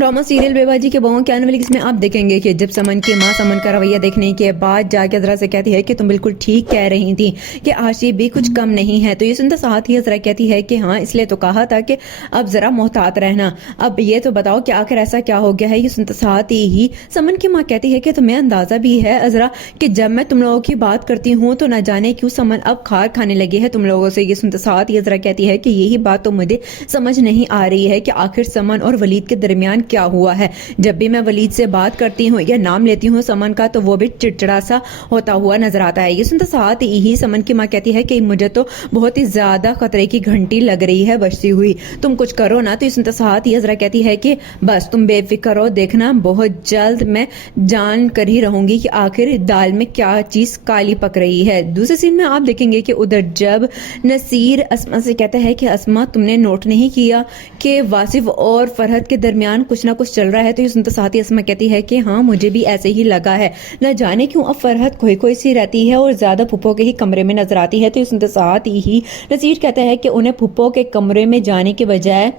Drama serial बेबाजी के बहुओं के आने वाली किस्में आप देखेंगे कि जब समन की मां समन का रवैया देखने के बाद जाके अजरा से कहती है कि तुम बिल्कुल ठीक कह रही थी कि आशी भी कुछ कम नहीं है। तो ये सुनते साथ ही अजरा कहती है कि हाँ, इसलिए तो कहा था कि अब जरा मोहतात रहना। अब ये तो बताओ कि आखिर ऐसा क्या हो गया है। ये सुनते साथ ही समन की माँ कहती है कि तुम्हें अंदाजा भी है अजरा कि जब मैं तुम लोगों की बात करती हूँ तो न जाने क्यों समन अब खार खाने लगी है तुम लोगों से। ये सुनते साथ ही अजरा कहती है कि यही बात तो मुझे समझ नहीं आ रही है कि आखिर समन और वलीद के दरमियान क्या हुआ है। जब भी मैं वलीद से बात करती हूँ या नाम लेती हूँ समन का तो वो भी चिड़चिड़ा सा होता हुआ नजर आता है। ये सुनते साथ ही समन की माँ कहती है कि मुझे तो बहुत ही ज्यादा खतरे की घंटी लग रही है बजती हुई, तुम कुछ करो ना। तो ये सुनते साथ ही अजरा कहती है कि बस तुम बेफिक्र हो, देखना बहुत जल्द मैं जान कर ही रहूंगी कि आखिर दाल में क्या चीज काली पक रही है। दूसरे सीन में आप देखेंगे कि उधर जब नसीर अस्मा से कहता है कि अस्मा तुमने नोट नहीं किया कि वासिफ और फरहत के दरमियान कुछ ना कुछ चल रहा है। तो ये सुनते साथ ही अस्मा कहती है कि हाँ, मुझे भी ऐसे ही लगा है, न जाने क्यों अब फरहत खोई खोई सी रहती है और ज्यादा फुप्पो के ही कमरे में नजर आती है। तो ये सुनते साथ ही नसीर कहता है कि उन्हें फुप्पो के कमरे में जाने के बजाय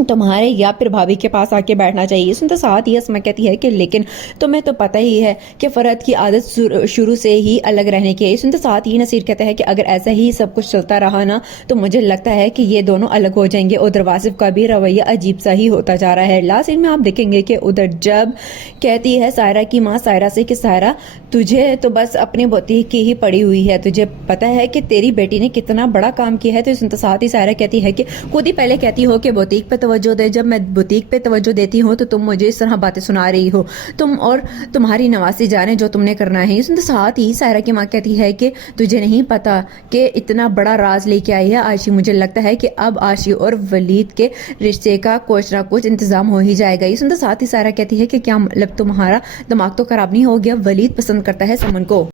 तुम्हारे या फिर भाभी के पास आके बैठना चाहिए। सुनते साथ ही अस्मा कहती है कि लेकिन तुम्हें तो पता ही है कि फरहत की आदत शुरू से ही अलग रहने की है। सुनते साथ ही नसीर कहता है कि अगर ऐसा ही सब कुछ चलता रहा ना तो मुझे लगता है कि ये दोनों अलग हो जाएंगे। उधर वासिफ का भी रवैया अजीब सा ही होता जा रहा है। लास्ट सीन में आप देखेंगे कि उधर जब कहती है सायरा की माँ सायरा से कि सायरा तुझे तो बस अपनी बुटीक की ही पड़ी हुई है, तुझे पता है कि तेरी बेटी ने कितना बड़ा काम किया है। तो सुनते साथ ही सायरा कहती है कि खुद ही पहले कहती हो कि बुटीक पे तवज्जो दे, जब मैं बुटीक पे तवज्जो देती हूँ तो तुम मुझे इस तरह बातें सुना रही हो, तुम और तुम्हारी नवासी जाने जो तुमने करना है। सुनते साथ ही सायरा की माँ कहती है कि तुझे नहीं पता कि इतना बड़ा राज लेके आई है आशी, मुझे लगता है कि अब आशी और वलीद के रिश्ते का कुछ ना कुछ इंतजाम हो ही जाएगा। ये सुनते साथ ही सायरा कहती है कि क्या मतलब तुम्हारा दिमाग तो खराब नहीं हो गया, वलीद पसंद करता है समन को।